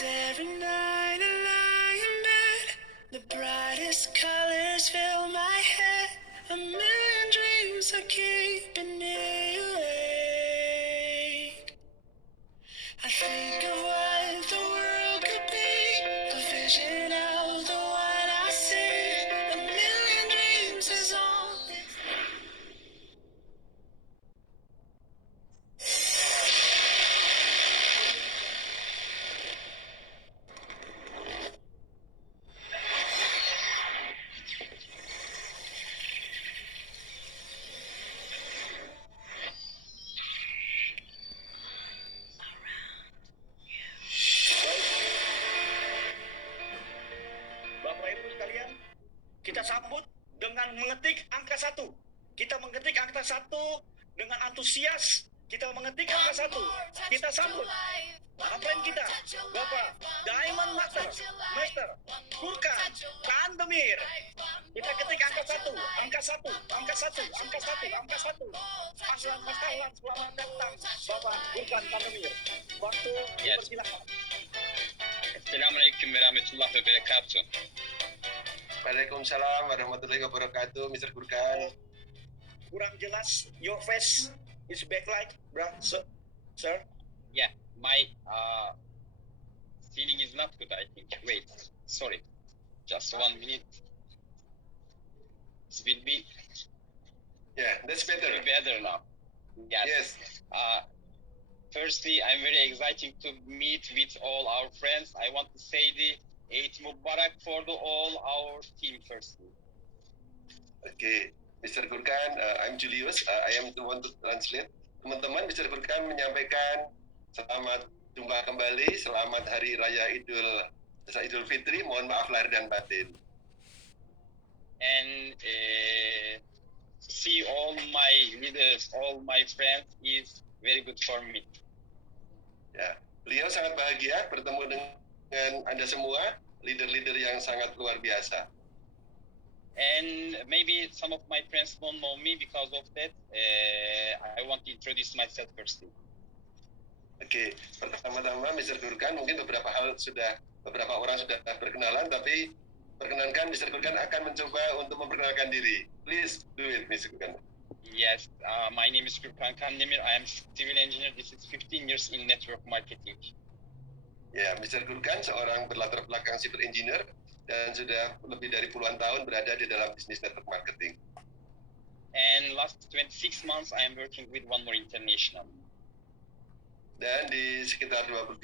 Every night I lie in bed, the brightest colors fill my head. A million dreams are keeping me awake. I think of what the world could be, a vision of the one I see. A million dreams is all. Bapak Ibu sekalian, kita sambut dengan mengetik angka 1. Kita mengetik angka 1 dengan antusias. Kita mengetik angka 1. Kita sambut kapten kita, Bapak Diamond Master Gurkan Kandemir. Kita ketik angka 1, angka 1, angka 1, angka 1, angka 1. Ahlan, selamat datang Bapak Gurkan Kandemir. Waktu dipersilakan. Assalamualaikum warahmatullahi wabarakatuh. Waalaikumsalam warahmatullahi wabarakatuh, Mr. Gurkan. Kurang jelas, your face is backlight, bro, sir. Yeah, my feeling is not good, I think. Wait, sorry. Just 1 minute. It will be Yeah, that's better. better now. Yes. Firstly, I'm very excited to meet with all our friends. I want to say the Eid Mubarak for all our team firstly. Okay, Mr. Gurkan, I'm Julius. I am the one to translate. Teman-teman, Mr. Gurkan menyampaikan selamat jumpa kembali, selamat Hari Raya Idul Fitri. Mohon maaf lahir dan batin. And see all my leaders, all my friends is very good for me. Ya, beliau sangat bahagia bertemu dengan Anda semua, leader-leader yang sangat luar biasa. And maybe some of my friends don't know me because of that. I want to introduce myself firstly. Oke, pertama-tama Mr. Gurkan, mungkin beberapa orang sudah berkenalan, tapi perkenankan Mr. Gurkan akan mencoba untuk memperkenalkan diri. Please do it, Mr. Gurkan. Yes, my name is Gurkan Kandemir. I am civil engineer. This is 15 years in network marketing. Ya, Mr. Gurkan seorang berlatar belakang civil engineer dan sudah lebih dari puluhan tahun berada di dalam bisnis network marketing. And last 26 months, I am working with One More International. Dan di sekitar 23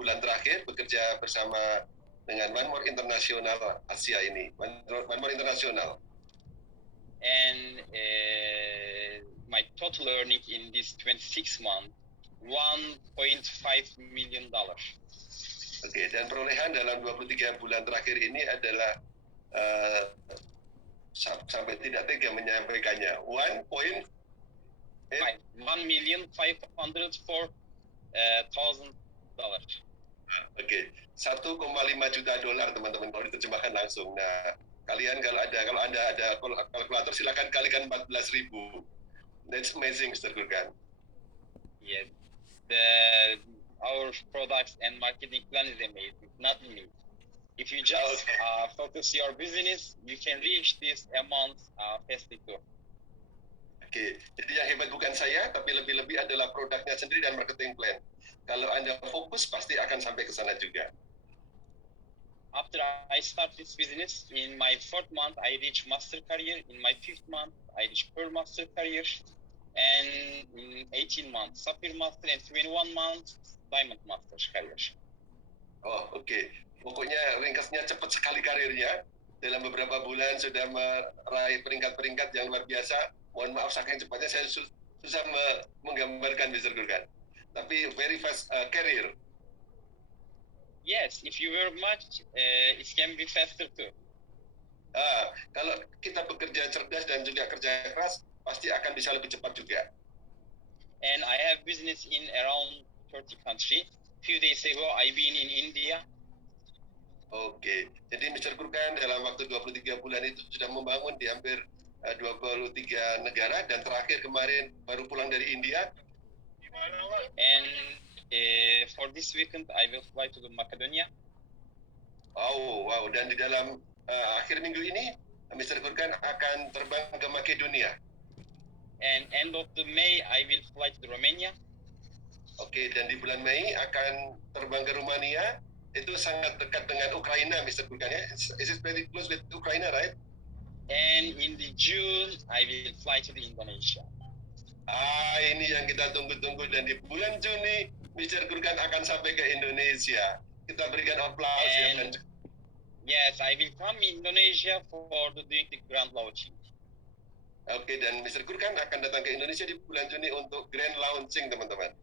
bulan terakhir bekerja bersama dengan One More International Asia ini, One More International. And my total earning in this 26 months, $1.5 million. Oke, dan perolehan dalam 23 bulan terakhir ini adalah sampai tidak tega menyampaikannya, $1,504,000. Oke, 1,5 juta dolar teman-teman kalau diterjemahkan langsung. Nah, kalian kalau Anda ada kalkulator silakan kalikan 14.000. That's amazing, Mr. Gurkan. Yes, our products and marketing plan is amazing, not me. If you just focus your business, you can reach this amount fastly too. Oke, jadi yang hebat bukan saya, tapi lebih-lebih adalah produknya sendiri dan marketing plan. Kalau Anda fokus, pasti akan sampai ke sana juga. After I start this business, in my 4th month, I reach master career. In my 5th month, I reach pearl master career. And in 18 months, sapphire master, and 21 months, diamond master career. Oh, oke. Pokoknya ringkasnya cepat sekali karirnya. Dalam beberapa bulan sudah meraih peringkat-peringkat yang luar biasa. Mohon maaf saking cepatnya saya susah menggambarkan, Mr. Gurkan. Tapi very fast career. Yes, if you work much, it can be faster too. Kalau kita bekerja cerdas dan juga kerja keras, pasti akan bisa lebih cepat juga. And I have business in around 30 countries. Few days ago, I've been in India. Oke, jadi Mr. Gurkan dalam waktu 23 bulan itu sudah membangun di hampir 23 negara dan terakhir kemarin baru pulang dari India. And For this weekend, I will fly to the Macedonia. Wow. Dan di dalam akhir minggu ini, Mr. Gurkan akan terbang ke Makedonia. And end of the May, I will fly to the Romania. Oke, dan di bulan Mei akan terbang ke Rumania. Itu sangat dekat dengan Ukraina, Mr. Gurkan ya. Is it very close with Ukraina, right? And in the June, I will fly to the Indonesia. Ini yang kita tunggu-tunggu, dan di bulan Juni Mr. Gurkan akan sampai ke Indonesia. Kita berikan aplaus ya. And yes, I will come Indonesia for doing the grand launching. Oke, dan Mr. Gurkan akan datang ke Indonesia di bulan Juni untuk grand launching, teman-teman.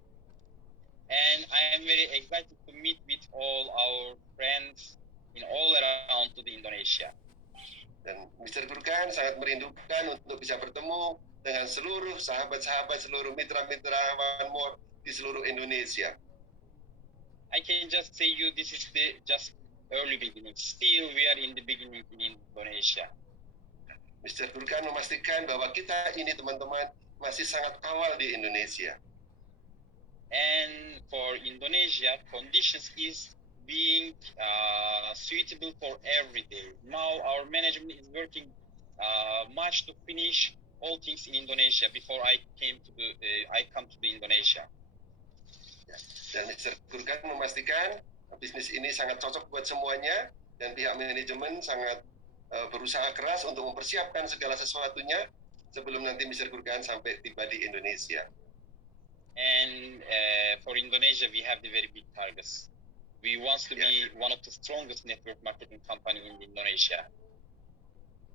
And I am very excited to meet with all our friends in all around to the Indonesia. Dan Mr. Gurkan sangat merindukan untuk bisa bertemu dengan seluruh sahabat-sahabat, seluruh mitra-mitra One More di seluruh Indonesia. I can just say you this is the just early beginning. Still we are in the beginning in Indonesia. Mr. Gurkan memastikan bahwa kita ini, teman-teman, masih sangat awal di Indonesia. And for Indonesia, conditions is being suitable for every day. Now our management is working much to finish all things in Indonesia before I come to the Indonesia. Dan Mr. Gurkan memastikan bisnis ini sangat cocok buat semuanya, dan pihak manajemen sangat berusaha keras untuk mempersiapkan segala sesuatunya sebelum nanti Mr. Gurkan sampai tiba di Indonesia. And for Indonesia, we have the very big targets. We want to be one of the strongest network marketing company in Indonesia.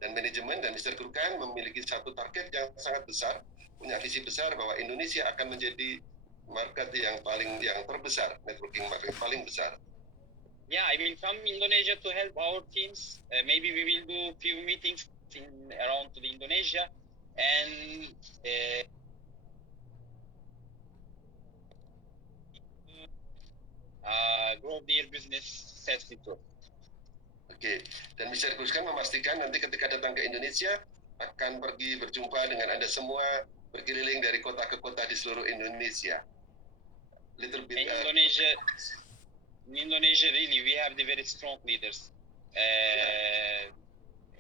Dan manajemen dan Mr. Gurkan memiliki satu target yang sangat besar, punya visi besar bahwa Indonesia akan menjadi market yang terbesar, networking market paling besar. Yeah, I will come Indonesia to help our teams. Maybe we will do few meetings around to the Indonesia and grow their business successfully. Oke, dan Mr. Gurkan memastikan nanti ketika datang ke Indonesia akan pergi berjumpa dengan Anda semua, berkeliling dari kota ke kota di seluruh Indonesia. Little bit. In Indonesia, really, we have the very strong leaders.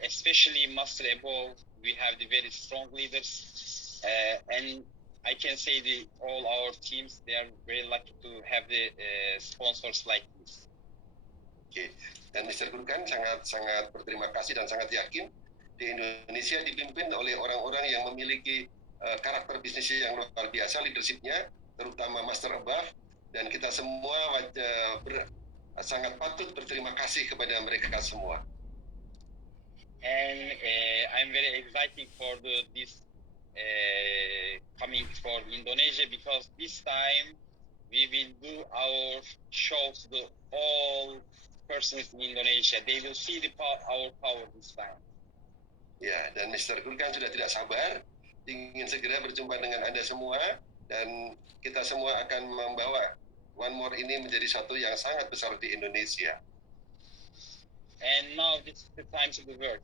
Especially Master Ebo, we have the very strong leaders, and I can say all our teams, they are very lucky to have the sponsors like this. Oke, dan Mr. Gurkan sangat berterima kasih dan sangat yakin di Indonesia dipimpin oleh orang-orang yang memiliki karakter bisnis yang luar biasa, leadershipnya, terutama Master Above, dan kita semua sangat patut berterima kasih kepada mereka semua. And I'm very excited for this coming for Indonesia, because this time we will do our shows to all persons in Indonesia. They will see our power this time. Ya, dan Mr. Gurkan sudah tidak sabar, ingin segera berjumpa dengan Anda semua, dan kita semua akan membawa One More ini menjadi satu yang sangat besar di Indonesia. And now this is the time to work.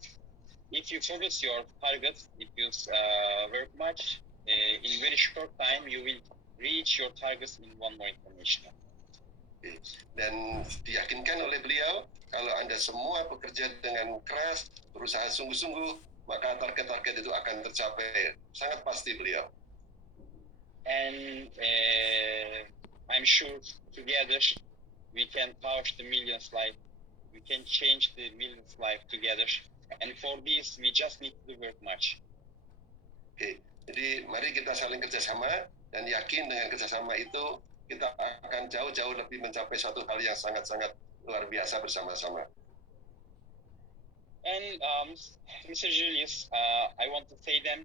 If you focus your targets, if you work much, in very short time you will reach your targets in One More International. Dan diyakinkan oleh beliau, kalau Anda semua bekerja dengan keras, berusaha sungguh-sungguh, maka target-target itu akan tercapai. Sangat pasti beliau. And I'm sure together we can touch the millions life. We can change the millions life together. And for this, we just need to work much. Oke, jadi mari kita saling kerjasama, dan yakin dengan kerjasama itu kita akan jauh-jauh lebih mencapai suatu hal yang sangat-sangat luar biasa bersama-sama. And Mr. Julius, I want to say them,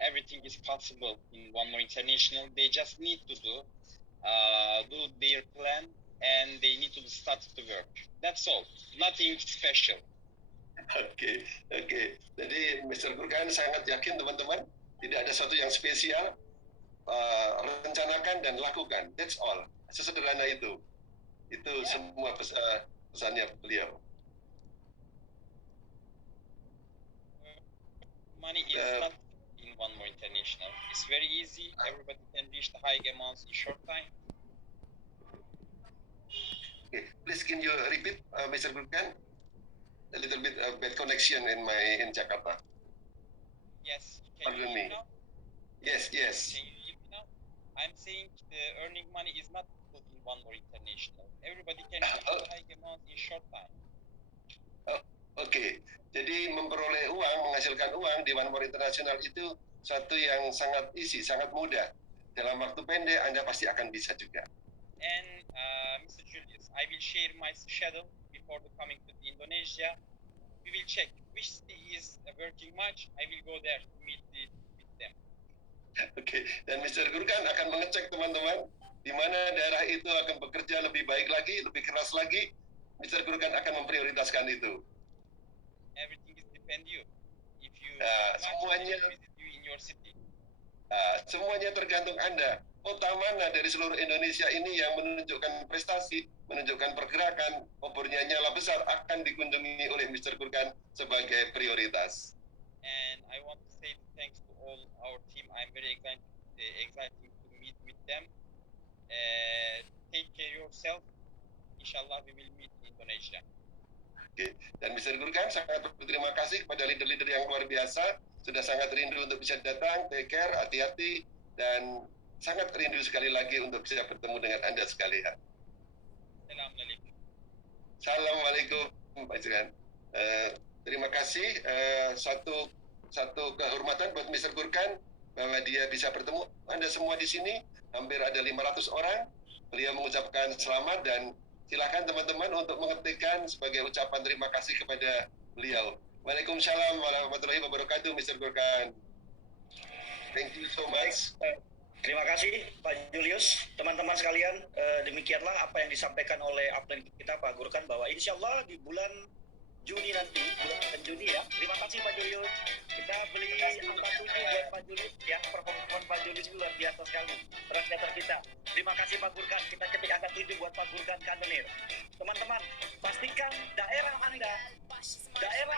everything is possible in One More International. They just need to do their plan, and they need to start to work. That's all. Nothing special. Oke. Jadi Mr. Gurkan sangat yakin, teman-teman, tidak ada sesuatu yang spesial. Rencanakan dan lakukan. That's all. Sesederhana itu. Itu semua pesannya beliau. Money is not in One More International. It's very easy. Everybody can reach the high amounts in short time. please can you repeat, Mr. Gurkan? A little bit bad connection in Jakarta. Yes. Pardon Can you me. hear me now? Yes. Can you hear me now? I'm saying earning money is not good in One More International. Everybody can earn high amount in short time. Oke, jadi memperoleh uang, menghasilkan uang di One More International itu suatu yang sangat easy, sangat mudah. Dalam waktu pendek Anda pasti akan bisa juga. And Mr. Julius, I will share my schedule before the coming to the Indonesia. We will check which city is working much. I will go there to meet with them. Oke, dan Mr. Gurkan akan mengecek teman-teman di mana daerah itu akan bekerja lebih baik lagi, lebih keras lagi. Mr. Gurkan akan memprioritaskan itu. Everything is depend you. If you semuanya visit you in your city. Semuanya tergantung Anda. Kota mana dari seluruh Indonesia ini yang menunjukkan prestasi, menunjukkan pergerakan, mempunyai nyala besar akan dikunjungi oleh Mr. Gurkan sebagai prioritas. And I want to say thanks to all our team. I'm very excited to meet with them. Take care yourself. Inshallah we will meet in Indonesia. Oke. Dan Mr. Gurkan sangat berterima kasih kepada leader-leader yang luar biasa, sudah sangat rindu untuk bisa datang, take care, hati-hati, dan sangat rindu sekali lagi untuk bisa bertemu dengan Anda sekalian. Assalamualaikum. Assalamualaikum, Pak Jiran. Terima kasih, satu kehormatan buat Mr. Gurkan bahwa dia bisa bertemu Anda semua di sini, hampir ada 500 orang. Beliau mengucapkan selamat dan silakan teman-teman untuk mengetikkan sebagai ucapan terima kasih kepada beliau. Waalaikumsalam warahmatullahi wabarakatuh, Mr. Gurkan. Thank you so much. Terima kasih Pak Julius, teman-teman sekalian. Demikianlah apa yang disampaikan oleh upline kita Pak Gurkan bahwa insya Allah di bulan Juni nanti, bulan Juni ya. Terima kasih Pak Julius. Kita beli angka 7 buat Pak Julius ya. Performa Pak Julius luar biasa sekali. Translator kita. Terima kasih Pak Gurkan. Kita ketik angka 7 buat Pak Gurkan Kandenir. Teman-teman, pastikan daerah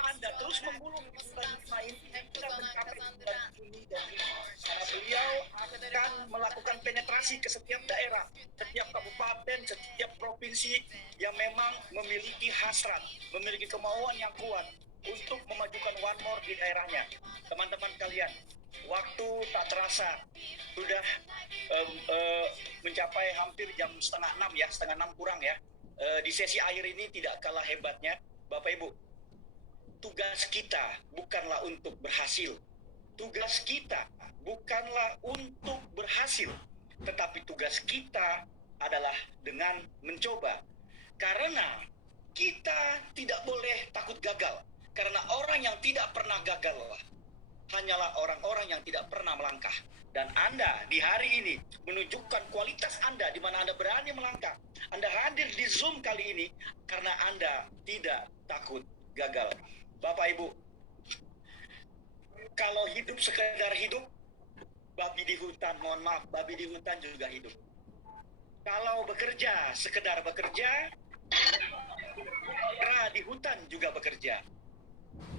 Anda terus memulung di bulan Juni ini kita mencapai bulan Juni dan Juli. Karena beliau akan melakukan penetrasi ke setiap daerah, setiap kabupaten, setiap provinsi yang memang memiliki hasrat, memiliki kemauan yang kuat untuk memajukan One More di daerahnya. Teman-teman kalian, waktu tak terasa sudah mencapai hampir jam setengah 6 ya, setengah 6 kurang ya. Di sesi akhir ini tidak kalah hebatnya, Bapak Ibu. Tugas kita bukanlah untuk berhasil. Tugas kita bukanlah untuk berhasil, tetapi tugas kita adalah dengan mencoba. Karena kita tidak boleh takut gagal. Karena orang yang tidak pernah gagal hanyalah orang-orang yang tidak pernah melangkah. Dan Anda di hari ini menunjukkan kualitas Anda di mana Anda berani melangkah. Anda hadir di Zoom kali ini karena Anda tidak takut gagal. Bapak Ibu, kalau hidup sekedar hidup, babi di hutan, mohon maaf, babi di hutan juga hidup. Kalau bekerja, sekedar bekerja, kera di hutan juga bekerja.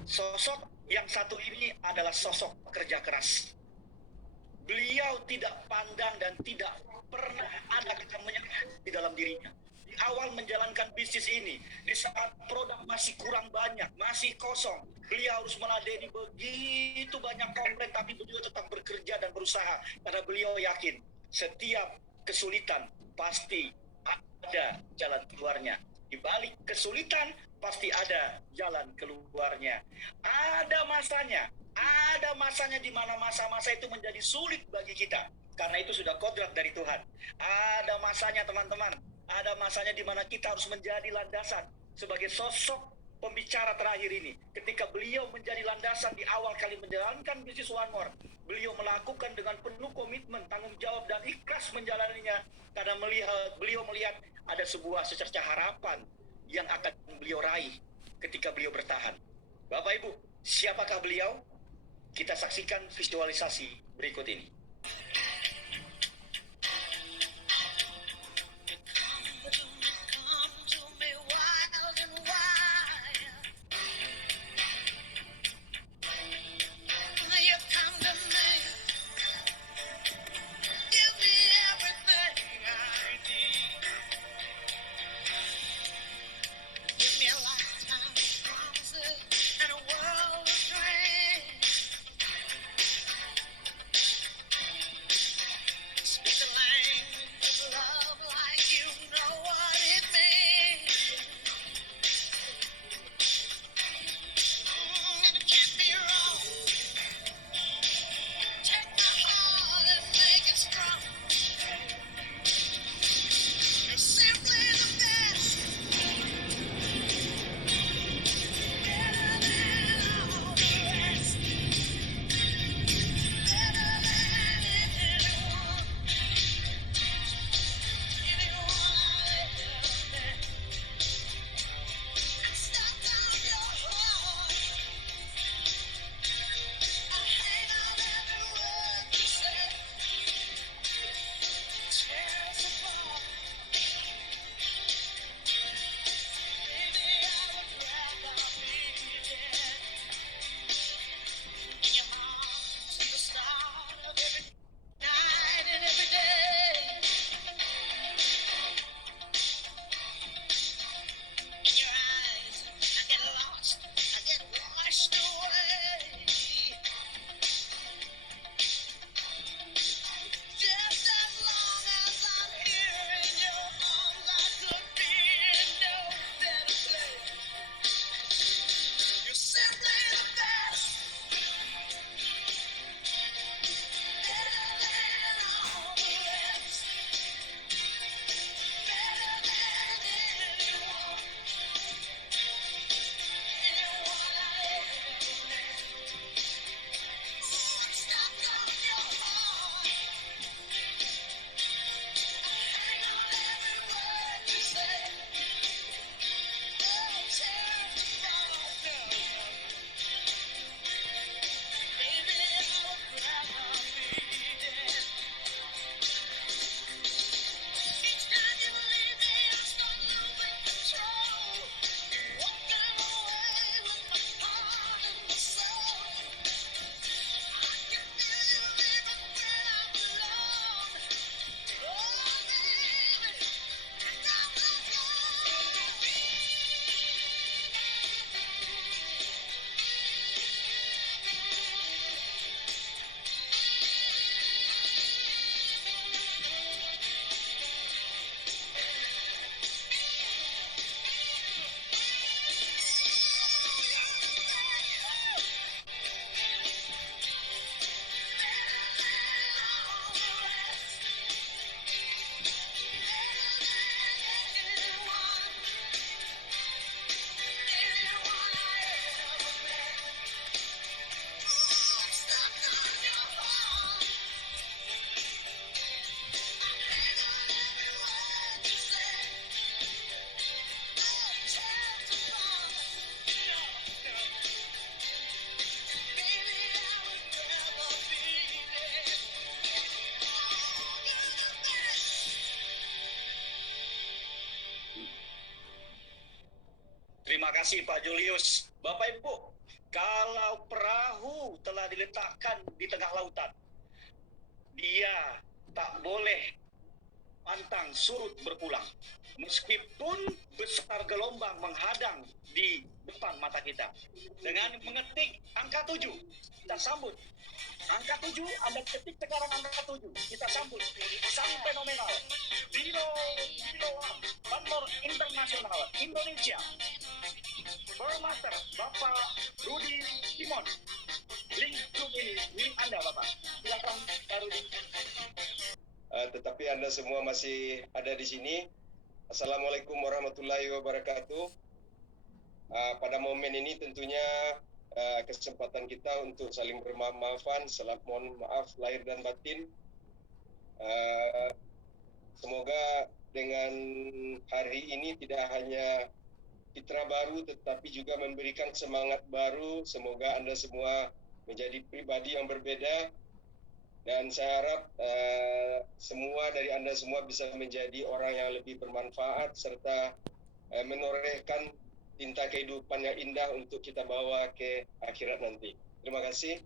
Sosok yang satu ini adalah sosok pekerja keras. Beliau tidak pandang dan tidak pernah ada kata menyerah di dalam dirinya. Di awal menjalankan bisnis ini, di saat produk masih kurang banyak, masih kosong, beliau harus meladeni begitu banyak komplain, tapi beliau tetap bekerja dan berusaha. Karena beliau yakin setiap kesulitan pasti ada jalan keluarnya. Di balik kesulitan pasti ada jalan keluarnya. Ada masanya di mana masa-masa itu menjadi sulit bagi kita. Karena itu sudah kodrat dari Tuhan. Ada masanya teman-teman. Ada masanya di mana kita harus menjadi landasan sebagai sosok pembicara terakhir ini. Ketika beliau menjadi landasan di awal kali menjalankan bisnis One More, beliau melakukan dengan penuh komitmen, tanggung jawab dan ikhlas menjalaninya. Karena beliau melihat ada sebuah secercah harapan yang akan beliau raih ketika beliau bertahan. Bapak Ibu, siapakah beliau? Kita saksikan visualisasi berikut ini. Terima kasih Pak Julius. Bapak Ibu, kalau perahu telah diletakkan di tengah lautan, dia tak boleh pantang surut berpulang. Meskipun besar gelombang menghadang di depan mata kita. Dengan mengetik angka 7, kita sambut. Angka 7, Anda ketik sekarang angka 7. Kita sambut. Sangat fenomenal. Biro Bandar Internasional Indonesia. Bermaster Bapak Rudi Simon. Link grup ini, link Anda Bapak. Silakan Pak Rudi. Tetapi Anda semua masih ada di sini. Assalamualaikum warahmatullahi wabarakatuh. Pada momen ini tentunya kesempatan kita untuk saling bermaaf-maafan, mohon maaf lahir dan batin. Semoga dengan hari ini tidak hanya citra baru tetapi juga memberikan semangat baru. Semoga Anda semua menjadi pribadi yang berbeda. Dan saya harap semua dari Anda semua bisa menjadi orang yang lebih bermanfaat serta menorehkan tinta kehidupan yang indah untuk kita bawa ke akhirat nanti. Terima kasih.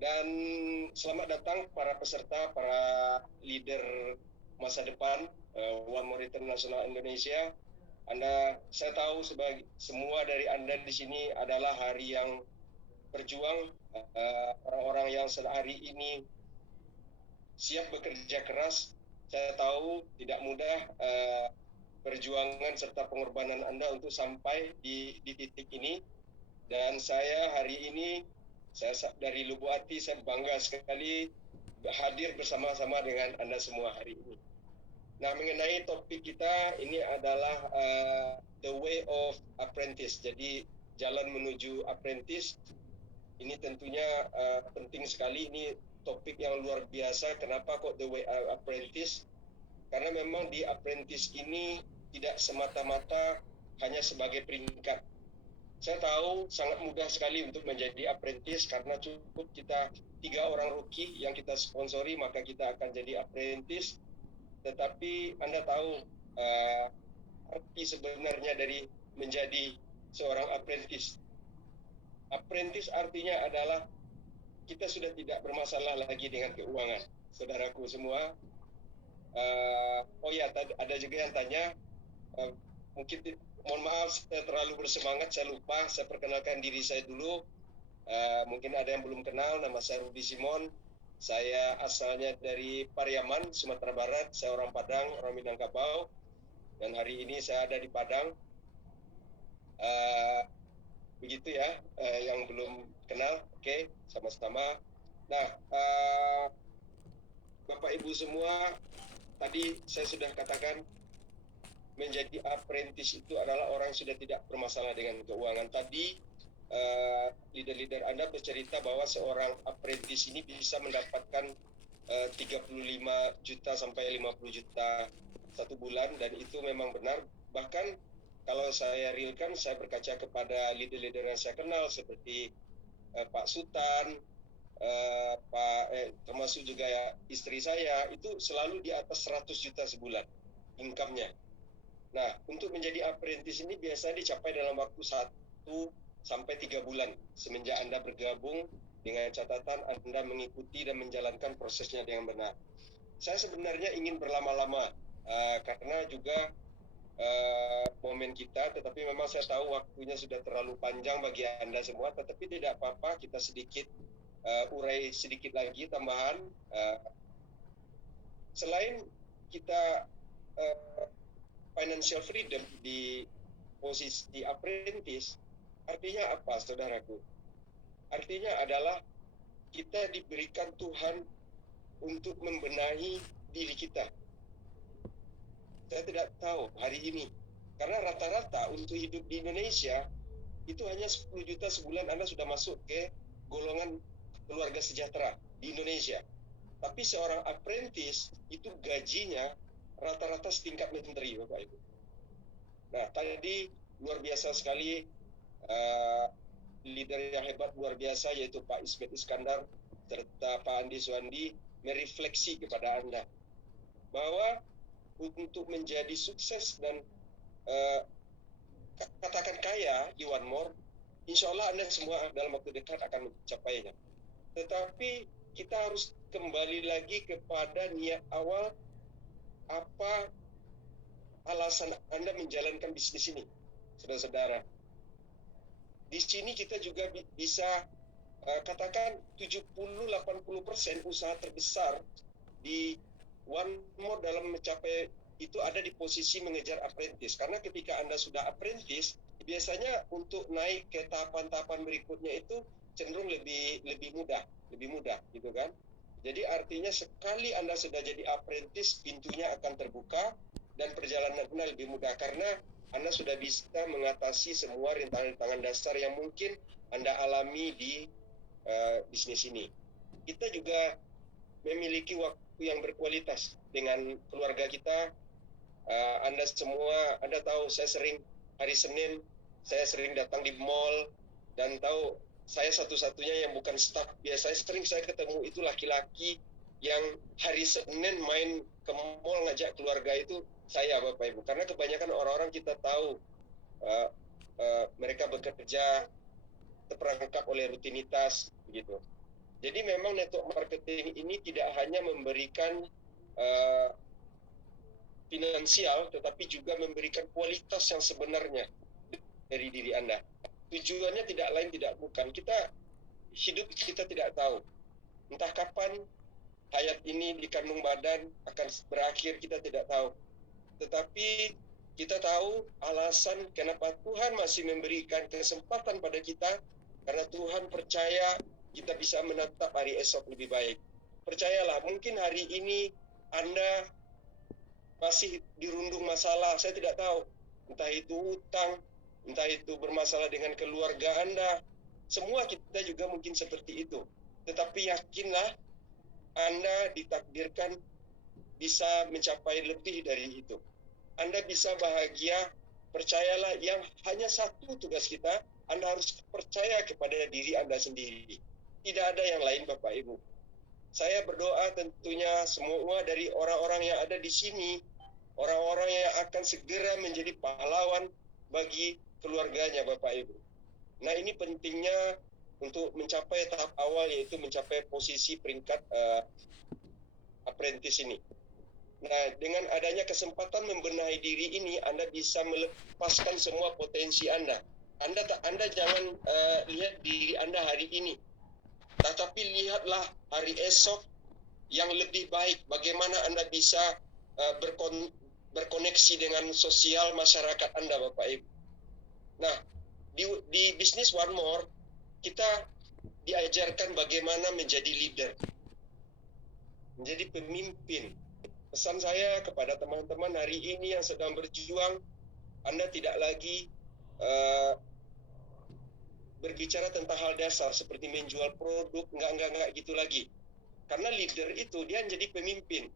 Dan selamat datang para peserta, para leader masa depan One More International Indonesia. Saya tahu semua dari Anda di sini adalah hari yang berjuang, orang-orang yang hari ini siap bekerja keras. Saya tahu tidak mudah perjuangan serta pengorbanan Anda untuk sampai di titik ini. Dan saya hari ini, saya dari lubuk hati saya bangga sekali hadir bersama-sama dengan Anda semua hari ini. Nah, mengenai topik kita ini adalah the way of apprentice. Jadi jalan menuju apprentice. Ini tentunya penting sekali. Ini topik yang luar biasa. Kenapa kok the way of apprentice? Karena memang di apprentice ini tidak semata-mata hanya sebagai peringkat. Saya tahu sangat mudah sekali untuk menjadi apprentice karena cukup kita 3 orang rookie yang kita sponsori maka kita akan jadi apprentice. Tetapi Anda tahu arti sebenarnya dari menjadi seorang apprentice. Apprentice artinya adalah kita sudah tidak bermasalah lagi dengan keuangan. Saudaraku semua, ada juga yang tanya, mungkin mohon maaf saya terlalu bersemangat, saya lupa, saya perkenalkan diri saya dulu. Mungkin ada yang belum kenal, nama saya Rudi Simon. Saya asalnya dari Pariaman, Sumatera Barat. Saya orang Padang, orang Minangkabau. Dan hari ini saya ada di Padang. Begitu ya, yang belum kenal, oke, sama-sama. Nah, Bapak Ibu semua, tadi saya sudah katakan menjadi apprentice itu adalah orang yang sudah tidak bermasalah dengan keuangan. Tadi leader-leader Anda bercerita bahwa seorang apprentice ini bisa mendapatkan 35 juta sampai 50 juta satu bulan, dan itu memang benar. Bahkan kalau saya realkan, saya berkaca kepada leader-leader yang saya kenal seperti Pak Sultan, termasuk juga ya istri saya, itu selalu di atas 100 juta sebulan income-nya. Nah, untuk menjadi apprentice ini biasa dicapai dalam waktu 1 sampai 3 bulan semenjak Anda bergabung, dengan catatan Anda mengikuti dan menjalankan prosesnya dengan benar. Saya sebenarnya ingin berlama-lama karena juga momen kita, tetapi memang saya tahu waktunya sudah terlalu panjang bagi Anda semua, tetapi tidak apa-apa, kita sedikit urai sedikit lagi tambahan. Selain kita financial freedom di posisi apprentice, artinya apa, saudaraku? Artinya adalah kita diberikan Tuhan untuk membenahi diri kita. Saya tidak tahu hari ini, karena rata-rata untuk hidup di Indonesia itu hanya 10 juta sebulan Anda sudah masuk ke golongan keluarga sejahtera di Indonesia. Tapi seorang apprentice itu gajinya rata-rata setingkat menteri, Bapak Ibu. Nah, tadi luar biasa sekali leader yang hebat luar biasa yaitu Pak Ismet Iskandar serta Pak Andi Suwandi merefleksi kepada Anda bahwa untuk menjadi sukses dan katakan kaya di One More, insya Allah Anda semua dalam waktu dekat akan mencapainya. Tetapi kita harus kembali lagi kepada niat awal, apa alasan Anda menjalankan bisnis ini, saudara-saudara. Di sini kita juga bisa katakan 70-80% usaha terbesar di One More dalam mencapai itu ada di posisi mengejar apprentice. Karena ketika Anda sudah apprentice, biasanya untuk naik ke tahapan-tahapan berikutnya itu cenderung lebih mudah gitu kan. Jadi artinya sekali Anda sudah jadi apprentice, pintunya akan terbuka dan perjalanan Anda lebih mudah karena Anda sudah bisa mengatasi semua rintangan-rintangan dasar yang mungkin Anda alami di bisnis ini. Kita juga memiliki waktu yang berkualitas dengan keluarga kita. Anda semua, Anda tahu saya sering hari Senin, saya sering datang di mall dan tahu saya satu-satunya yang bukan staff. Biasanya sering saya ketemu itu laki-laki yang hari Senin main ke mall ngajak keluarga itu saya, Bapak Ibu. Karena kebanyakan orang-orang kita tahu mereka bekerja terperangkap oleh rutinitas begitu. Jadi memang network marketing ini tidak hanya memberikan finansial, tetapi juga memberikan kualitas yang sebenarnya dari diri Anda. Tujuannya tidak lain tidak bukan. Hidup kita tidak tahu. Entah kapan hayat ini di kandung badan akan berakhir, kita tidak tahu. Tetapi kita tahu alasan kenapa Tuhan masih memberikan kesempatan pada kita, karena Tuhan percaya kita bisa menatap hari esok lebih baik. Percayalah, mungkin hari ini Anda masih dirundung masalah, saya tidak tahu. Entah itu hutang, entah itu bermasalah dengan keluarga Anda. Semua kita juga mungkin seperti itu. Tetapi yakinlah, Anda ditakdirkan bisa mencapai lebih dari itu. Anda bisa bahagia, percayalah, yang hanya satu tugas kita, Anda harus percaya kepada diri Anda sendiri. Tidak ada yang lain, Bapak Ibu. Saya berdoa tentunya semua dari orang-orang yang ada di sini, orang-orang yang akan segera menjadi pahlawan bagi keluarganya, Bapak Ibu. Nah, ini pentingnya untuk mencapai tahap awal, yaitu mencapai posisi peringkat apprentice ini. Nah, dengan adanya kesempatan membenahi diri ini, Anda bisa melepaskan semua potensi Anda. Anda jangan lihat diri Anda hari ini, tetapi lihatlah hari esok yang lebih baik. Bagaimana Anda bisa berkoneksi dengan sosial masyarakat Anda, Bapak Ibu. Nah, di bisnis One More, kita diajarkan bagaimana menjadi leader, menjadi pemimpin. Pesan saya kepada teman-teman hari ini yang sedang berjuang, Anda tidak lagi berbicara tentang hal dasar seperti menjual produk, enggak gitu lagi. Karena leader itu dia jadi pemimpin.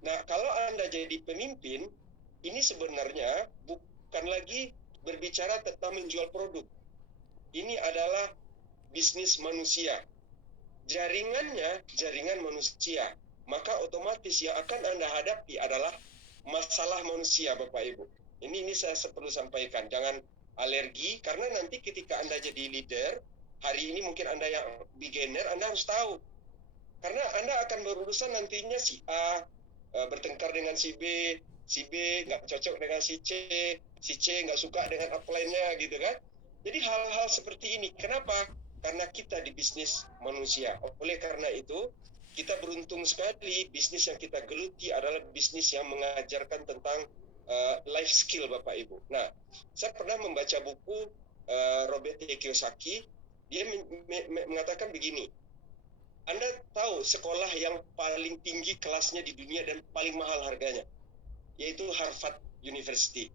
Nah, kalau Anda jadi pemimpin, ini sebenarnya bukan lagi berbicara tentang menjual produk. Ini adalah bisnis manusia. Jaringannya jaringan manusia. Maka otomatis yang akan Anda hadapi adalah masalah manusia, Bapak Ibu. Ini saya perlu sampaikan. Jangan alergi, karena nanti ketika Anda jadi leader, hari ini mungkin Anda yang beginner, Anda harus tahu. Karena Anda akan berurusan nantinya si A bertengkar dengan si B nggak cocok dengan si C nggak suka dengan upline-nya gitu kan. Jadi hal-hal seperti ini. Kenapa? Karena kita di bisnis manusia. Oleh karena itu, kita beruntung sekali bisnis yang kita geluti adalah bisnis yang mengajarkan tentang life skill, Bapak Ibu. Nah, saya pernah membaca buku Robert T. Kiyosaki. Dia mengatakan begini, Anda tahu sekolah yang paling tinggi kelasnya di dunia dan paling mahal harganya, yaitu Harvard University.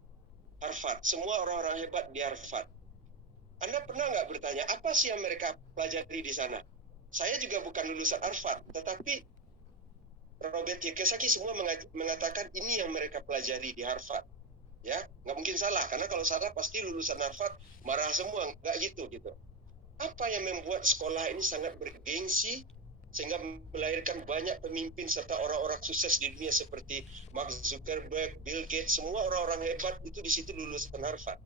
Harvard, semua orang-orang hebat di Harvard. Anda pernah nggak bertanya, apa sih yang mereka pelajari di sana? Saya juga bukan lulusan Harvard, tetapi Robert Kiyosaki semua mengatakan ini yang mereka pelajari di Harvard. Ya, nggak mungkin salah, karena kalau salah pasti lulusan Harvard marah semua, nggak gitu. Apa yang membuat sekolah ini sangat bergengsi sehingga melahirkan banyak pemimpin serta orang-orang sukses di dunia seperti Mark Zuckerberg, Bill Gates, semua orang-orang hebat itu di situ lulusan Harvard.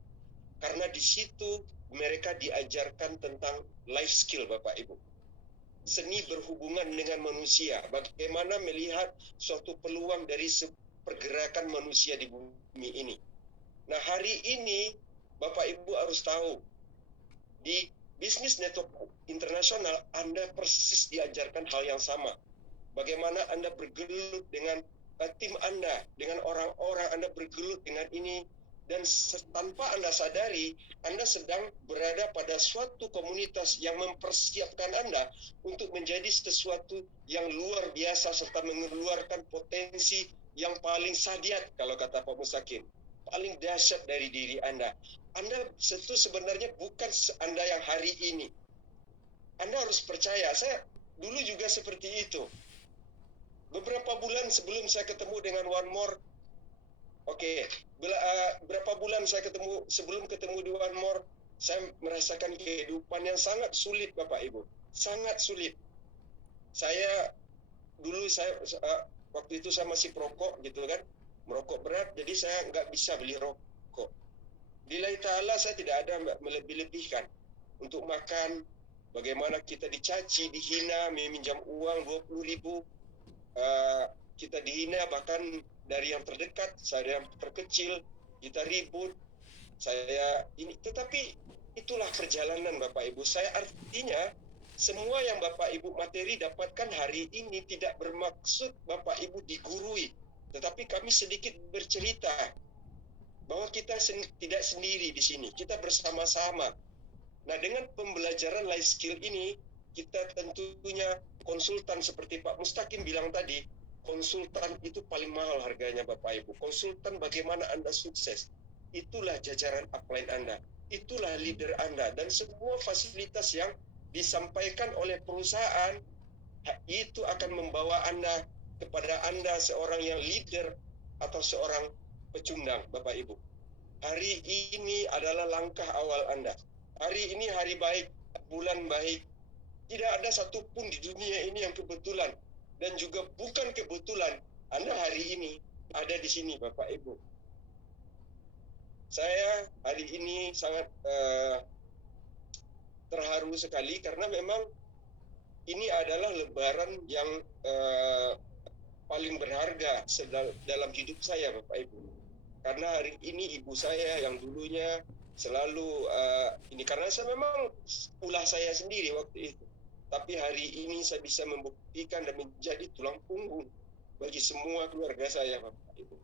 Karena di situ mereka diajarkan tentang life skill, Bapak Ibu. Seni berhubungan dengan manusia, bagaimana melihat suatu peluang dari pergerakan manusia di bumi ini. Nah, hari ini Bapak Ibu harus tahu, di Business Network Internasional Anda persis diajarkan hal yang sama. Bagaimana Anda bergelut dengan tim Anda, dengan orang-orang Anda bergelut dengan ini, dan tanpa Anda sadari, Anda sedang berada pada suatu komunitas yang mempersiapkan Anda untuk menjadi sesuatu yang luar biasa serta mengeluarkan potensi yang paling sadiat, kalau kata Pak Mustakim, paling dahsyat dari diri Anda. Anda itu sebenarnya bukan Anda yang hari ini. Anda harus percaya, saya dulu juga seperti itu. Beberapa bulan sebelum saya ketemu dengan One More, berapa bulan saya sebelum ketemu di One More, saya merasakan kehidupan yang sangat sulit, Bapak Ibu. Sangat sulit. Waktu itu saya masih perokok gitu kan, merokok berat, jadi saya nggak bisa beli rokok. Lillahi ta'ala saya tidak ada melebih-lebihkan untuk makan. Bagaimana kita dicaci, dihina, meminjam uang 20.000, kita dihina bahkan dari yang terdekat, saya yang terkecil, kita ribut, tetapi itulah perjalanan Bapak Ibu. Artinya semua yang Bapak Ibu materi dapatkan hari ini tidak bermaksud Bapak Ibu digurui, tetapi kami sedikit bercerita bahwa kita tidak sendiri di sini, kita bersama-sama. Nah, dengan pembelajaran life skill ini, kita tentunya konsultan seperti Pak Mustaqim bilang tadi, konsultan itu paling mahal harganya Bapak Ibu. Konsultan bagaimana Anda sukses, itulah jajaran upline Anda, itulah leader Anda, dan semua fasilitas yang disampaikan oleh perusahaan itu akan membawa Anda kepada Anda seorang yang leader atau seorang pecundang, Bapak Ibu. Hari ini adalah langkah awal Anda. Hari ini hari baik, bulan baik. Tidak ada satupun di dunia ini yang kebetulan. Dan juga bukan kebetulan Anda hari ini ada di sini, Bapak Ibu. Saya hari ini sangat terharu sekali karena memang ini adalah lebaran yang paling berharga dalam hidup saya, Bapak Ibu. Karena hari ini ibu saya yang dulunya selalu karena saya memang ulah saya sendiri waktu itu. Tapi hari ini saya bisa membuktikan dan menjadi tulang punggung bagi semua keluarga saya, Bapak Ibu.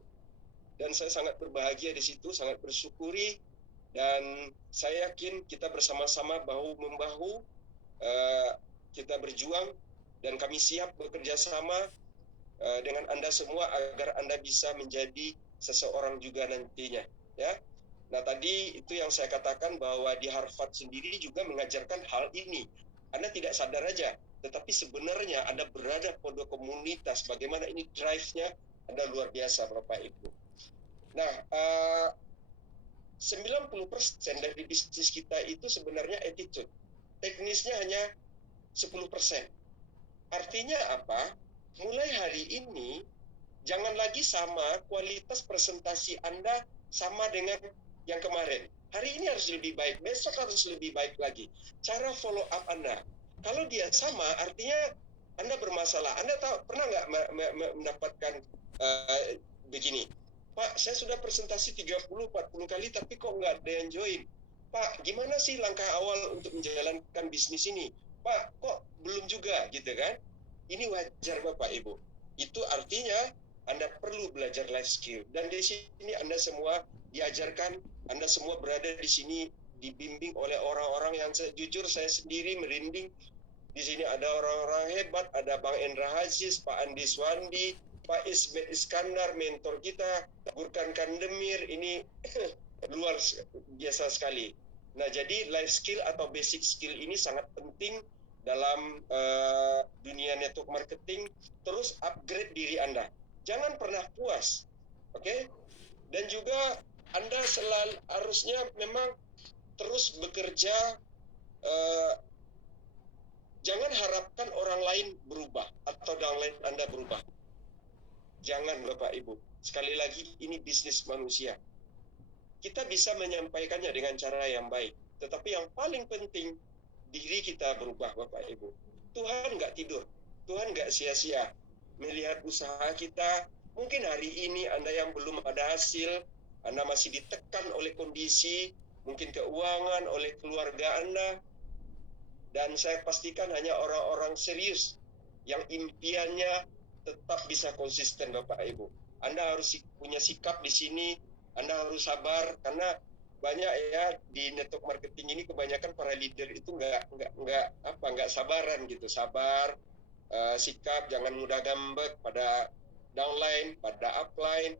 Dan saya sangat berbahagia di situ, sangat bersyukuri, dan saya yakin kita bersama-sama bahu-membahu, kita berjuang, dan kami siap bekerja sama dengan Anda semua agar Anda bisa menjadi seseorang juga nantinya, ya. Nah, tadi itu yang saya katakan bahwa di Harvard sendiri juga mengajarkan hal ini. Anda tidak sadar aja, tetapi sebenarnya Anda berada pada komunitas, bagaimana ini drive-nya Anda luar biasa, Bapak Ibu. Nah, 90% dari bisnis kita itu sebenarnya attitude. Teknisnya hanya 10%. Artinya apa? Mulai hari ini, jangan lagi sama kualitas presentasi Anda sama dengan yang kemarin. Hari ini harus lebih baik, besok harus lebih baik lagi. Cara follow up Anda, kalau dia sama, artinya Anda bermasalah. Anda pernah nggak mendapatkan begini, Pak, saya sudah presentasi 30-40 kali, tapi kok nggak ada yang join. Pak, gimana sih langkah awal untuk menjalankan bisnis ini? Pak, kok belum juga, gitu kan? Ini wajar Bapak Ibu. Itu artinya Anda perlu belajar life skill. Dan di sini Anda semua diajarkan, Anda semua berada di sini dibimbing oleh orang-orang yang jujur saya sendiri merinding. Di sini ada orang-orang hebat, ada Bang Endra Haziz, Pak Andi Swandi, Pak Ismet Iskandar, mentor kita, Burkan Kandemir, ini luar biasa sekali. Nah, jadi life skill atau basic skill ini sangat penting dalam dunia network marketing. Terus upgrade diri Anda. Jangan pernah puas. Oke? Dan juga Anda harusnya memang terus bekerja. Jangan harapkan orang lain berubah atau downline Anda berubah. Jangan, Bapak Ibu. Sekali lagi, ini bisnis manusia. Kita bisa menyampaikannya dengan cara yang baik. Tetapi yang paling penting, diri kita berubah, Bapak Ibu. Tuhan nggak tidur, Tuhan nggak sia-sia melihat usaha kita. Mungkin hari ini Anda yang belum ada hasil, Anda masih ditekan oleh kondisi, mungkin keuangan, oleh keluarga Anda. Dan saya pastikan hanya orang-orang serius yang impiannya tetap bisa konsisten, Bapak Ibu. Anda harus punya sikap di sini, Anda harus sabar, karena banyak ya di network marketing ini kebanyakan para leader itu nggak sabaran gitu. Sabar, sikap, jangan mudah ngambek pada downline, pada upline,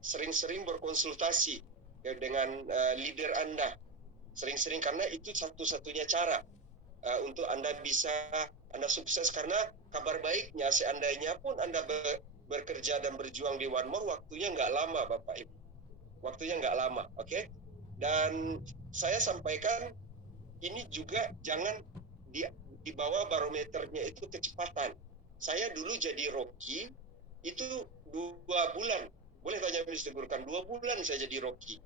sering-sering berkonsultasi dengan leader Anda, sering-sering, karena itu satu-satunya cara untuk Anda bisa Anda sukses. Karena kabar baiknya seandainya pun Anda bekerja dan berjuang di One More, waktunya nggak lama, Bapak Ibu. Waktunya nggak lama, oke? Dan saya sampaikan ini juga jangan di bawah barometernya itu kecepatan. Saya dulu jadi Rocky itu 2 bulan. Boleh tanya Mr. Gurkan, 2 bulan saya jadi Rocky.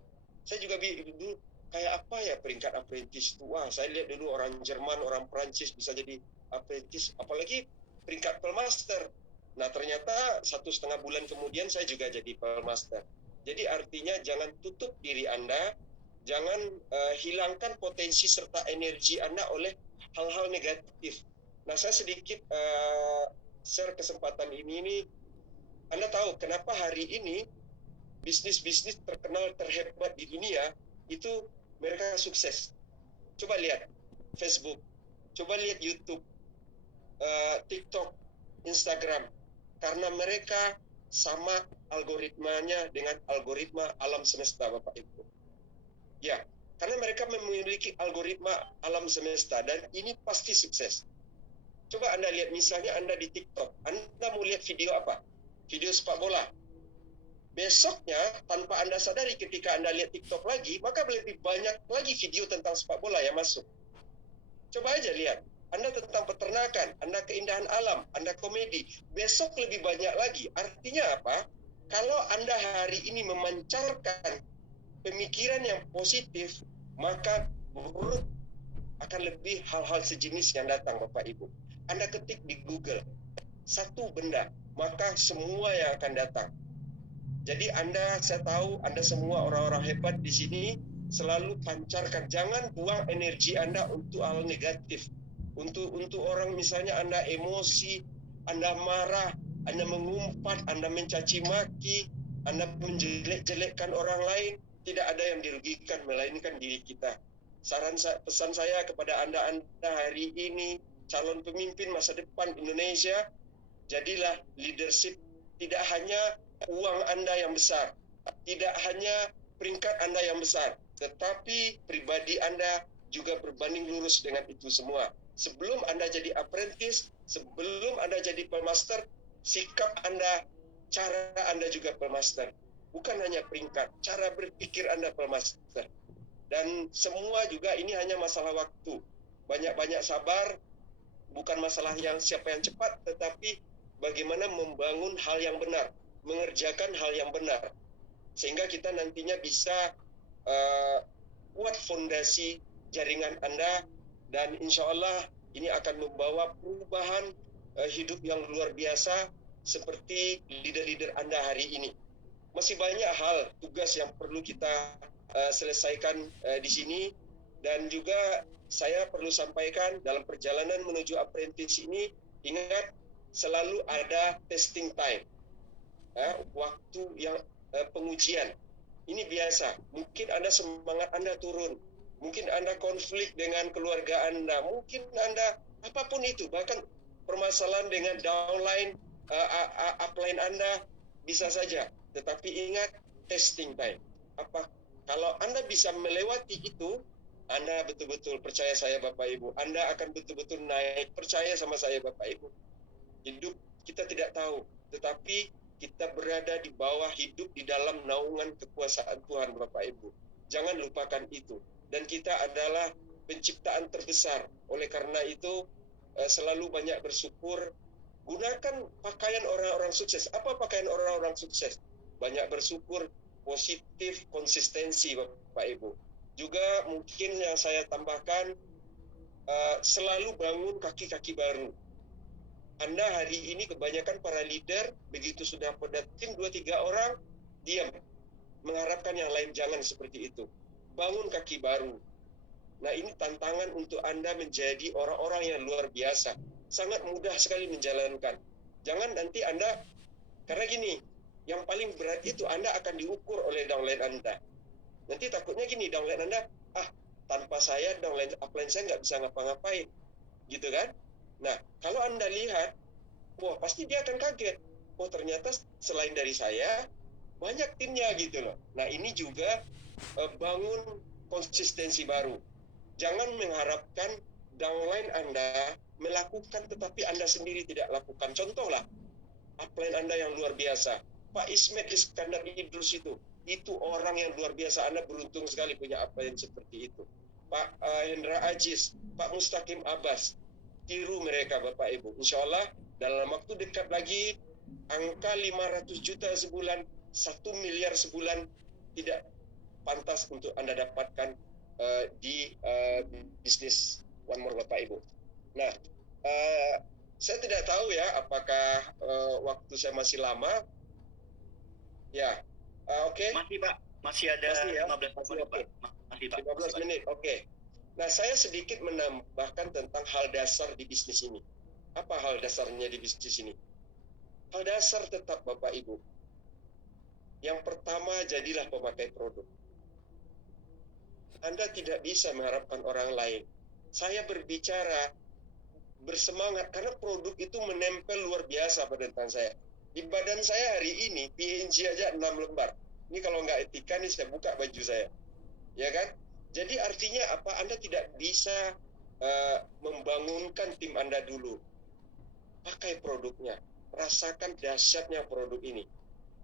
Saya juga dulu kayak apa ya peringkat apprentice itu. Wah, saya lihat dulu orang Jerman, orang Prancis bisa jadi apprentice, apalagi peringkat Pearlmaster. Nah, ternyata 1,5 bulan kemudian saya juga jadi Pearlmaster. Jadi artinya jangan tutup diri Anda, jangan hilangkan potensi serta energi Anda oleh hal-hal negatif. Nah, saya sedikit share kesempatan ini. Anda tahu kenapa hari ini bisnis-bisnis terkenal terhebat di dunia itu mereka sukses. Coba lihat Facebook, coba lihat YouTube, TikTok, Instagram, karena mereka sama algoritmanya dengan algoritma alam semesta, Bapak Ibu. Ya, karena mereka memiliki algoritma alam semesta dan ini pasti sukses. Coba Anda lihat, misalnya Anda di TikTok, Anda mau lihat video apa? Video sepak bola. Besoknya, tanpa Anda sadari ketika Anda lihat TikTok lagi, maka lebih banyak lagi video tentang sepak bola yang masuk. Coba aja lihat. Anda tentang peternakan, Anda keindahan alam, Anda komedi. Besok lebih banyak lagi. Artinya apa? Kalau Anda hari ini memancarkan pemikiran yang positif, maka buruk akan lebih hal-hal sejenis yang datang, Bapak Ibu. Anda ketik di Google satu benda, maka semua yang akan datang. Jadi saya tahu Anda semua orang-orang hebat di sini selalu pancarkan. Jangan buang energi Anda untuk hal negatif. Untuk orang, misalnya Anda emosi, Anda marah, Anda mengumpat, Anda mencaci maki, Anda menjelek-jelekkan orang lain, tidak ada yang dirugikan melainkan diri kita. Pesan saya kepada Anda hari ini, calon pemimpin masa depan Indonesia, jadilah leadership. Tidak hanya uang Anda yang besar, tidak hanya peringkat Anda yang besar, tetapi pribadi Anda juga berbanding lurus dengan itu semua. Sebelum Anda jadi apprentice, sebelum Anda jadi Pearlmaster, sikap Anda, cara Anda juga Pearlmaster. Bukan hanya peringkat, cara berpikir Anda Pearlmaster. Dan semua juga ini hanya masalah waktu. Banyak-banyak sabar, bukan masalah yang siapa yang cepat, tetapi bagaimana membangun hal yang benar, mengerjakan hal yang benar, sehingga kita nantinya bisa kuat fondasi jaringan Anda, dan insya Allah ini akan membawa perubahan hidup yang luar biasa seperti leader-leader Anda hari ini. Masih banyak hal, tugas yang perlu kita selesaikan di sini, dan juga saya perlu sampaikan dalam perjalanan menuju apprentice ini, ingat selalu ada testing time, waktu yang pengujian. Ini biasa. Mungkin Anda semangat Anda turun, mungkin Anda konflik dengan keluarga Anda, mungkin Anda apapun itu, bahkan permasalahan dengan downline, upline Anda bisa saja. Tetapi ingat testing time. Kalau Anda bisa melewati itu, Anda betul-betul percaya saya Bapak Ibu, Anda akan betul-betul naik. Percaya sama saya Bapak Ibu. Hidup kita tidak tahu, tetapi kita berada di bawah, hidup di dalam naungan kekuasaan Tuhan Bapak Ibu. Jangan lupakan itu. Dan kita adalah penciptaan terbesar. Oleh karena itu, selalu banyak bersyukur. Gunakan pakaian orang-orang sukses. Apa pakaian orang-orang sukses? Banyak bersyukur, positif konsistensi Bapak Ibu. Juga mungkin yang saya tambahkan, selalu bangun kaki-kaki baru. Anda hari ini kebanyakan para leader, begitu sudah pada tim 2-3 orang, diam. Mengharapkan yang lain jangan seperti itu. Bangun kaki baru. Nah, ini tantangan untuk Anda menjadi orang-orang yang luar biasa. Sangat mudah sekali menjalankan. Jangan nanti Anda, karena gini, yang paling berat itu Anda akan diukur oleh downline Anda. Nanti takutnya gini, downline Anda, tanpa saya, downline upline saya nggak bisa ngapa-ngapain. Gitu kan? Nah, kalau Anda lihat, wah pasti dia akan kaget. Oh ternyata selain dari saya, banyak timnya gitu loh. Nah ini juga bangun konsistensi baru. Jangan mengharapkan downline Anda melakukan tetapi Anda sendiri tidak lakukan. Contoh lah, upline Anda yang luar biasa. Pak Ismet Iskandar Idrus itu orang yang luar biasa. Anda beruntung sekali punya upline seperti itu. Pak Hendra Aziz, Pak Mustaqim Abbas, tiru mereka Bapak Ibu. Insya Allah dalam waktu dekat lagi angka 500 juta sebulan, 1 miliar sebulan tidak pantas untuk Anda dapatkan di bisnis One More Bapak Ibu. Nah, saya tidak tahu ya apakah waktu saya masih lama. Ya, oke. Masih Pak, masih ada Masih ya? 15 menit Pak. Masih Pak. 15 menit, oke. Nah, saya sedikit menambahkan tentang hal dasar di bisnis ini. Apa hal dasarnya di bisnis ini? Hal dasar tetap Bapak Ibu. Yang pertama, jadilah pemakai produk. Anda tidak bisa mengharapkan orang lain. Saya berbicara bersemangat karena produk itu menempel luar biasa pada tangan saya. Di badan saya hari ini, PNG aja 6 lembar. Ini kalau nggak etika nih saya buka baju saya. Ya kan? Jadi artinya apa? Anda tidak bisa membangunkan tim Anda dulu. Pakai produknya. Rasakan dahsyatnya produk ini.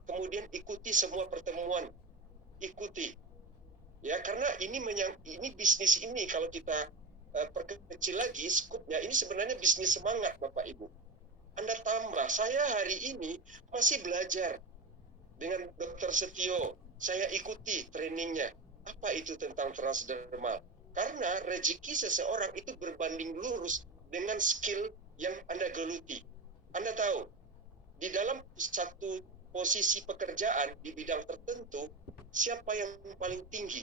Kemudian ikuti semua pertemuan. Ikuti. Ya, karena ini bisnis ini kalau kita perkecil lagi skupnya, ini sebenarnya bisnis semangat Bapak Ibu. Anda tambah, saya hari ini masih belajar dengan Dr. Setio. Saya ikuti trainingnya. Apa itu tentang transdermal? Karena rezeki seseorang itu berbanding lurus dengan skill yang Anda geluti. Anda tahu, di dalam satu posisi pekerjaan di bidang tertentu, siapa yang paling tinggi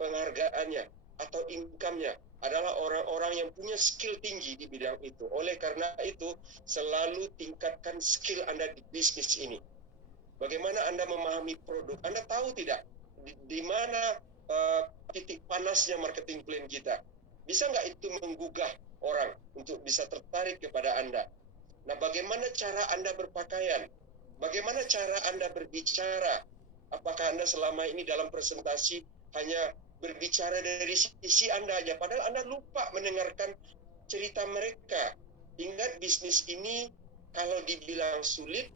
penghargaannya atau income-nya adalah orang-orang yang punya skill tinggi di bidang itu. Oleh karena itu, selalu tingkatkan skill Anda di bisnis ini. Bagaimana Anda memahami produk? Anda tahu tidak di mana titik panasnya marketing plan kita? Bisa nggak itu menggugah orang untuk bisa tertarik kepada Anda? Nah, bagaimana cara Anda berpakaian? Bagaimana cara Anda berbicara? Apakah Anda selama ini dalam presentasi hanya berbicara dari sisi Anda aja, padahal Anda lupa mendengarkan cerita mereka. Ingat, bisnis ini kalau dibilang sulit,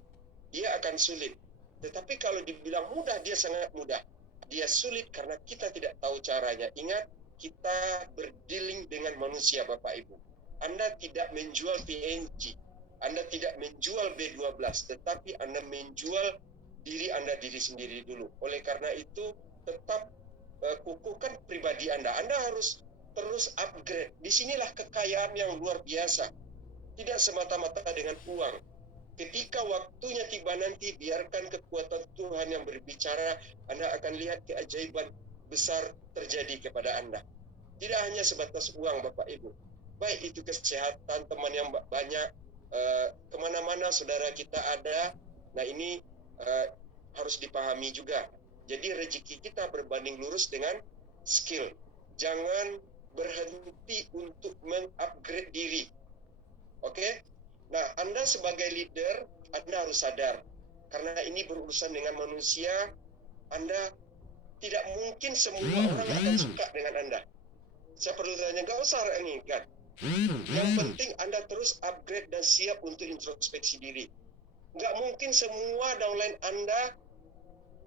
dia akan sulit. Tetapi kalau dibilang mudah, dia sangat mudah. Dia sulit karena kita tidak tahu caranya. Ingat, kita berdealing dengan manusia Bapak Ibu. Anda tidak menjual PNG, Anda tidak menjual B12, tetapi Anda menjual diri Anda diri sendiri dulu. Oleh karena itu, tetap kukuhkan pribadi Anda. Anda harus terus upgrade. Disinilah kekayaan yang luar biasa. Tidak semata-mata dengan uang. Ketika waktunya tiba nanti, biarkan kekuatan Tuhan yang berbicara. Anda akan lihat keajaiban besar terjadi kepada Anda. Tidak hanya sebatas uang Bapak Ibu. Baik itu kesehatan, teman yang banyak, kemana-mana saudara kita ada. Nah ini harus dipahami juga. Jadi rezeki kita berbanding lurus dengan skill. Jangan berhenti untuk mengupgrade diri. Oke? Nah, Anda sebagai leader, Anda harus sadar. Karena ini berurusan dengan manusia, Anda tidak mungkin semua orang akan suka dengan Anda. Saya perlu tanya, nggak usah ini kan. Yang penting Anda terus upgrade dan siap untuk introspeksi diri. Nggak mungkin semua downline Anda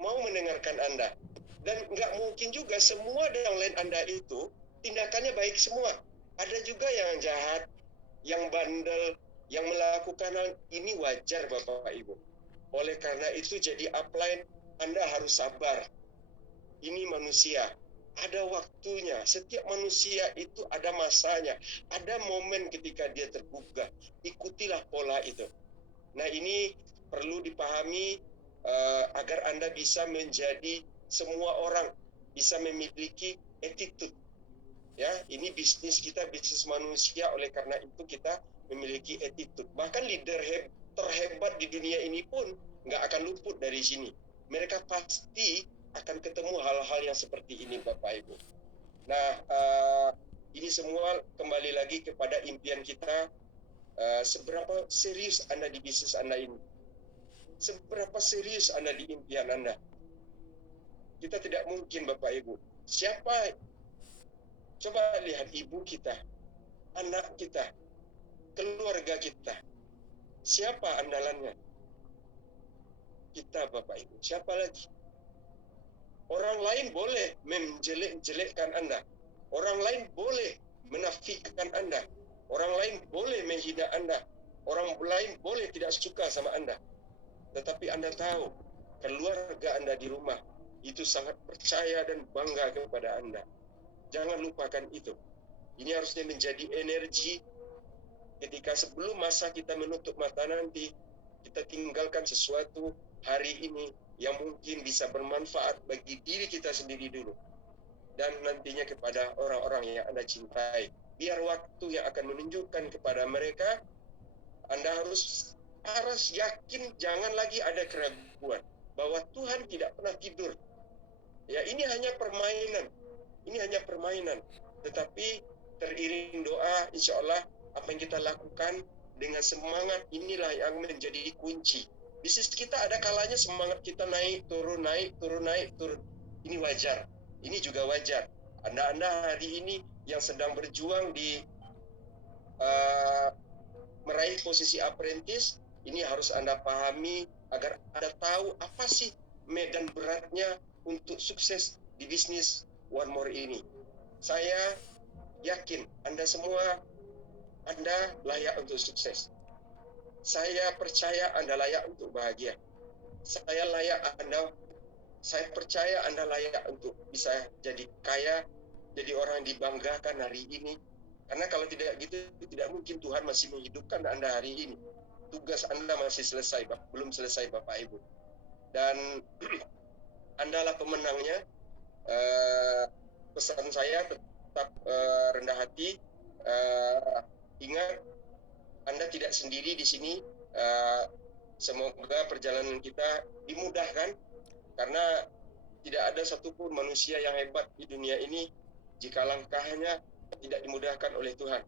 mau mendengarkan Anda. Dan nggak mungkin juga semua downline Anda itu tindakannya baik semua. Ada juga yang jahat, yang bandel, yang melakukan hal ini wajar Bapak Ibu. Oleh karena itu jadi upline, Anda harus sabar. Ini manusia, ada waktunya. Setiap manusia itu ada masanya, ada momen ketika dia tergugah. Ikutilah pola itu. Nah, ini perlu dipahami agar Anda bisa menjadi semua orang bisa memiliki attitude. Ya, ini bisnis kita, bisnis manusia, oleh karena itu kita memiliki attitude. Bahkan leader terhebat di dunia ini pun nggak akan luput dari sini. Mereka pasti akan ketemu hal-hal yang seperti ini, Bapak Ibu. Nah, ini semua kembali lagi kepada impian kita. Seberapa serius Anda di bisnis Anda ini? Seberapa serius Anda di impian Anda? Kita tidak mungkin, Bapak Ibu. Siapa? Coba lihat ibu kita, anak kita, keluarga kita. Siapa andalannya? Kita, Bapak Ibu. Siapa lagi? Orang lain boleh menjelek-jelekkan Anda. Orang lain boleh menafikan Anda. Orang lain boleh menghina Anda. Orang lain boleh tidak suka sama Anda. Tetapi Anda tahu, keluarga Anda di rumah itu sangat percaya dan bangga kepada Anda. Jangan lupakan itu. Ini harusnya menjadi energi ketika sebelum masa kita menutup mata nanti, kita tinggalkan sesuatu hari ini yang mungkin bisa bermanfaat bagi diri kita sendiri dulu. Dan nantinya kepada orang-orang yang Anda cintai. Biar waktu yang akan menunjukkan kepada mereka, Anda harus yakin, jangan lagi ada keraguan bahwa Tuhan tidak pernah tidur. Ya, ini hanya permainan. Ini hanya permainan. Tetapi teriring doa, insya Allah apa yang kita lakukan dengan semangat inilah yang menjadi kunci. Bisnis kita ada kalanya semangat kita naik, turun, naik, turun, naik, turun. Ini wajar. Ini juga wajar. Anda hari ini yang sedang berjuang di meraih posisi apprentice, ini harus Anda pahami agar Anda tahu apa sih medan beratnya untuk sukses di bisnis One More ini. Saya yakin Anda semua, Anda layak untuk sukses. Saya percaya Anda layak untuk bahagia. Saya percaya Anda layak untuk bisa jadi kaya, jadi orang yang dibanggakan hari ini. Karena kalau tidak gitu, tidak mungkin Tuhan masih menghidupkan Anda hari ini. Tugas Anda masih selesai, belum selesai, Bapak Ibu. Dan Anda lah pemenangnya. Pesan saya tetap rendah hati. Ingat, Anda tidak sendiri di sini. Semoga perjalanan kita dimudahkan, karena tidak ada satupun manusia yang hebat di dunia ini jika langkahnya tidak dimudahkan oleh Tuhan.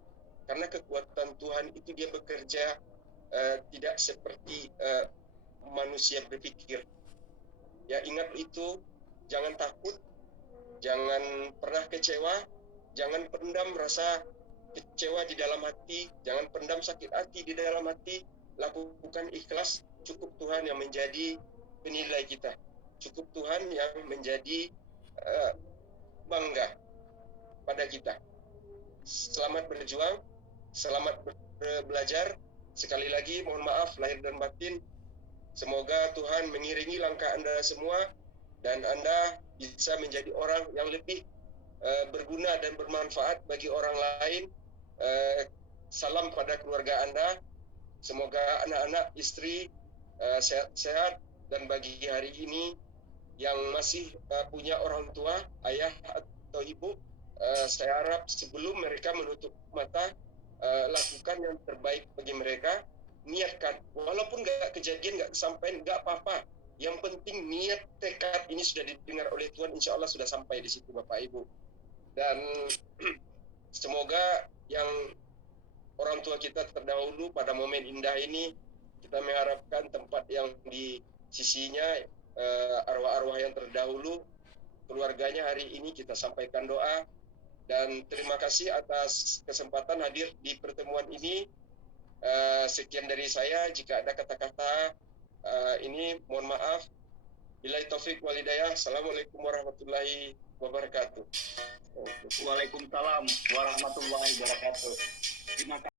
Karena kekuatan Tuhan itu dia bekerja tidak seperti manusia berpikir. Ya, ingat itu, jangan takut, jangan pernah kecewa, jangan pendam rasa kecewa di dalam hati, jangan pendam sakit hati di dalam hati. Lakukan ikhlas, cukup Tuhan yang menjadi penilai kita. Cukup Tuhan yang menjadi bangga pada kita. Selamat berjuang, selamat belajar. Sekali lagi mohon maaf lahir dan batin. Semoga Tuhan mengiringi langkah Anda semua dan Anda bisa menjadi orang yang lebih berguna dan bermanfaat bagi orang lain. Salam pada keluarga Anda. Semoga anak-anak, istri sehat-sehat, dan bagi hari ini yang masih punya orang tua, ayah atau ibu, saya harap sebelum mereka menutup mata, lakukan yang terbaik bagi mereka. Niatkan, walaupun nggak kejadian, nggak kesampaian, nggak apa-apa. Yang penting niat, tekad ini sudah didengar oleh Tuhan, insya Allah sudah sampai di situ, Bapak Ibu. Dan semoga yang orang tua kita terdahulu pada momen indah ini, kita mengharapkan tempat yang di sisinya arwah-arwah yang terdahulu, keluarganya hari ini kita sampaikan doa. Dan terima kasih atas kesempatan hadir di pertemuan ini. Sekian dari saya. Jika ada kata-kata ini mohon maaf. Billahi taufik wal hidayah. Assalamualaikum warahmatullahi wabarakatuh. Waalaikumsalam warahmatullahi wabarakatuh. Terima kasih.